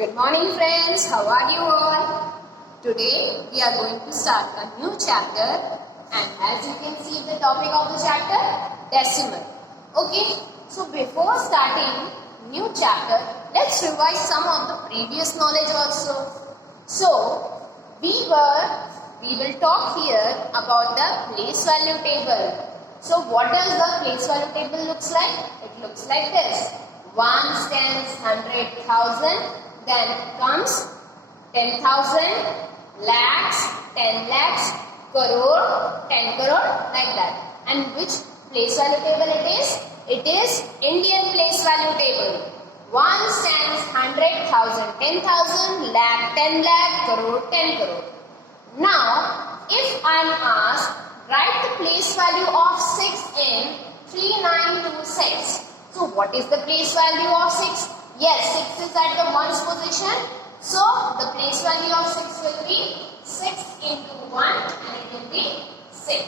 Good morning friends, how are you all? Today we are going to start a new chapter, and as you can see the topic of the chapter, decimal. Okay, so before starting new chapter, let's revise some of the previous knowledge also. So we will talk here about the place value table. So what does the place value table looks like? It looks like this. Ones, tens, 100, 1000. Then comes 10,000, lakhs, 10 lakhs, crore, 10 crore, like that. And which place value table it is? It is Indian place value table. Ones, tens, 100, 1000, 10,000, lakh, 10 lakh, crore, 10 crore. Now, if I am asked, write the place value of 6 in 3926. So, what is the place value of 6? Yes, 6 is at the ones position. So, the place value of 6 will be 6 into 1 and it will be 6.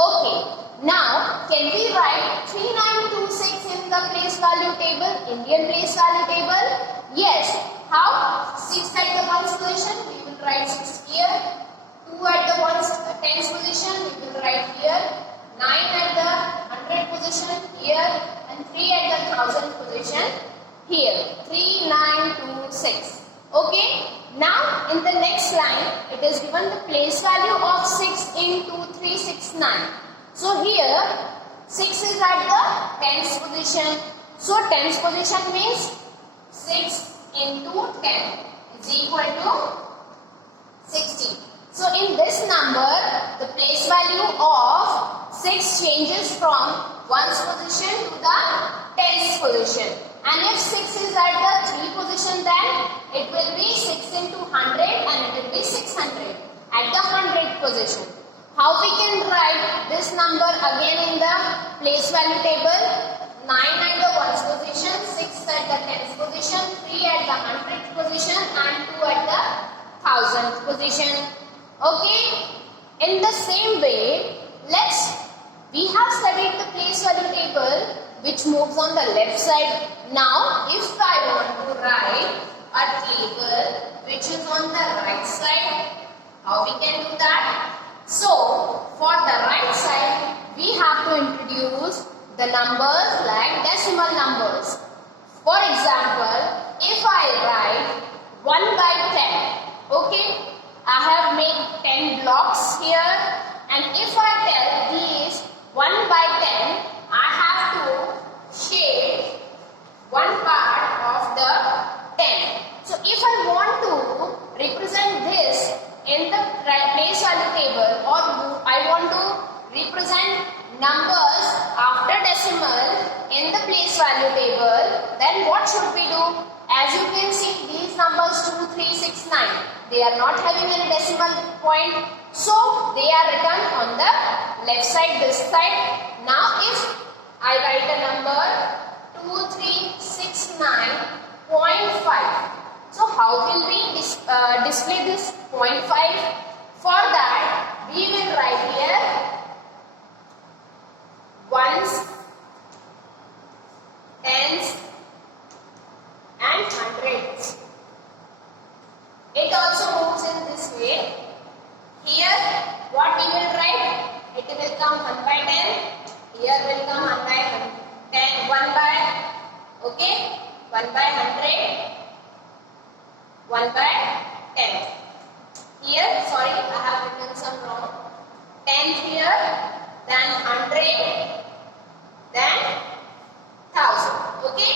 Okay. Now, can we write 3926 in the place value table, Indian place value table? Yes. How? 6 at the ones position, we will write 6 here. 2 at the tens position, we will write here. 9 at the 100 position here. And 3 at the 1000 position here. 3926. Okay. Now in the next line it is given the place value of 6 into 369. So here 6 is at the tens position. So tens position means 6 into 10 is equal to 60. So in this number the place value of 6 changes from ones position to the tens position. And if 6 is at the 3 position, then it will be 6 into 100 and it will be 600 at the 100 position. How we can write this number again in the place value table? 9 at the ones position, 6 at the tens position, 3 at the 100th position and 2 at the 1000th position. Okay. In the same way, we have studied the place value table which moves on the left side. Now, if I want to write a table which is on the right side, how we can do that? So, for the right side, we have to introduce the numbers like decimal numbers. For example, if I write 1 by 10, okay, I have made 10 blocks here, and if I tell these 1 by 10, I have to shade one part of the 10. So if I want to represent this in the place value table, or I want to represent numbers after decimal in the place value table, then what should we do? As you can see, these numbers 2, 3, 6, 9, they are not having any decimal point. So they are written on the left side, this side. Now if I write a number 2369.5. So how will we display this 0.5? For that we will write here ones, tens and hundreds. It also moves in this way. Here what we will write? It will come 1 by 10. Here will come 1 by 10, 1 by, okay, 1 by 100, 1 by 10. Here, sorry, I have written some wrong. 10 here, then 100, then 1000. Okay.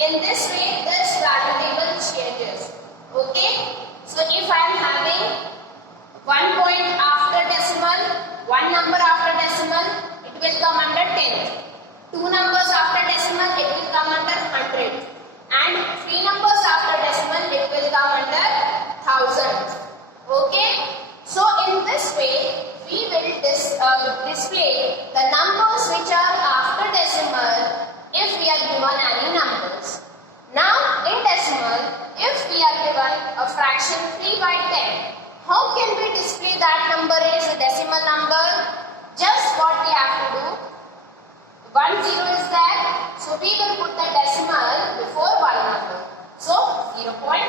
In this way, this value table changes. Okay. So if I am having 1 point after decimal, 1 number after decimal, it will come under 10th. 2 numbers after decimal, it will come under 100th. And 3 numbers after decimal, it will come under 1000th. Okay? So in this way, we will display the numbers which are after decimal if we are given any numbers. Now in decimal, if we are given a fraction 3 by 10, how can we display that number as a decimal number? Just what we have to do. 1 0 is there, so we will put the decimal before one number. So 0.5.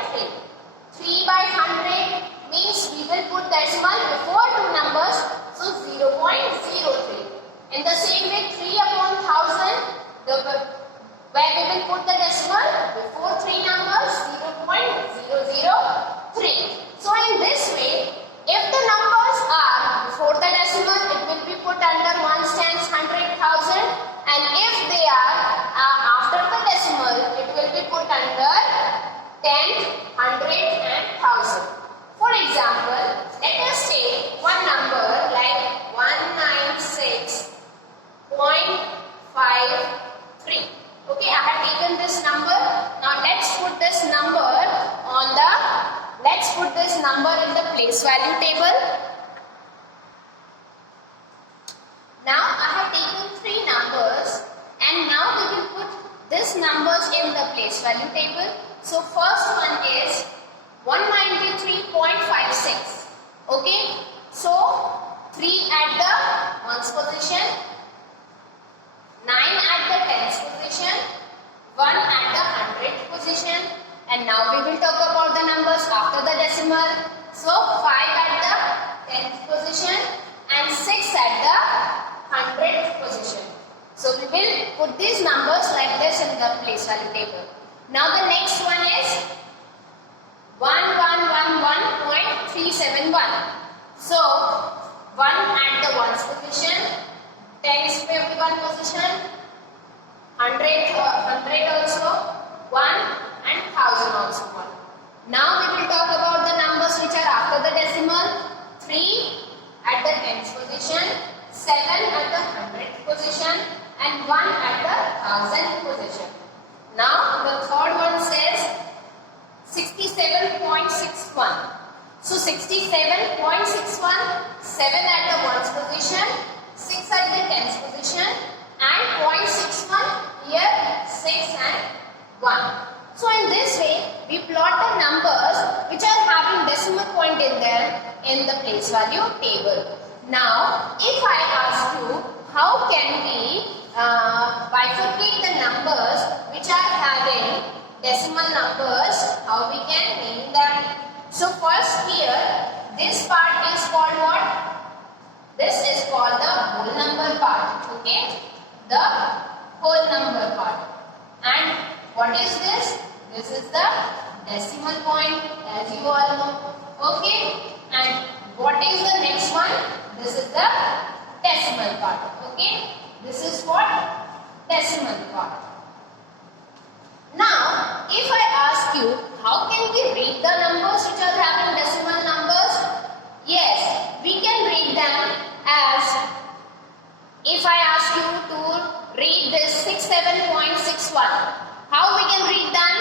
number in the place value table. Now I have taken 3 numbers and now we will put these numbers in the place value table. So first one is 193.56. Okay. So 3 at the ones position, 9 at the tens position, 1 at the hundredth position, and now we will talk about the numbers after the decimal. So 5 at the tenth position and 6 at the hundredth position. So we will put these numbers like this in the place value table. Now the next one is 1111.371. So 1 at the ones position, tens पे भी 1 position, hundred also 1 and thousand also 1. Now we will talk about the numbers which are after the decimal. 3 at the tens position, 7 at the hundredth position, and 1 at the thousandth position. Now the third one says 67.61. So 67.61, 7 at the ones position, 6 at the tens position, and 0.61 here 6 and 1. So in this way we plot the numbers which are having decimal point in them in the place value table. Now if I ask you how can we bifurcate the numbers which are having decimal numbers, how we can name them. So first here, this part is called what? This is called the whole number part. Okay? The whole number part. And what is this? This is the decimal point, as you all know. Okay? And what is the next one? This is the decimal part. Okay? This is what? Decimal part. Now, if I ask you, how can we read the numbers which are having decimal numbers? Yes, we can read them as, if I ask you to read this 67.61, how we can read them?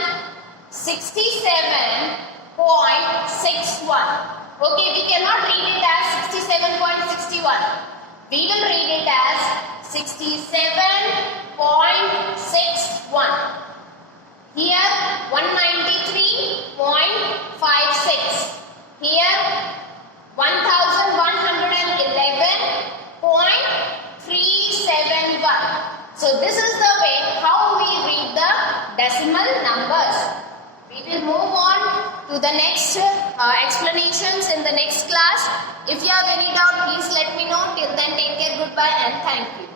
67.61. Okay, we cannot read it as 67.61. We will read it as 67.61. Here 193.56. Here 1111.371. So this is the way how we read the decimal numbers. We will move on to the next explanations in the next class. If you have any doubt, please let me know. Till then, take care, goodbye and thank you.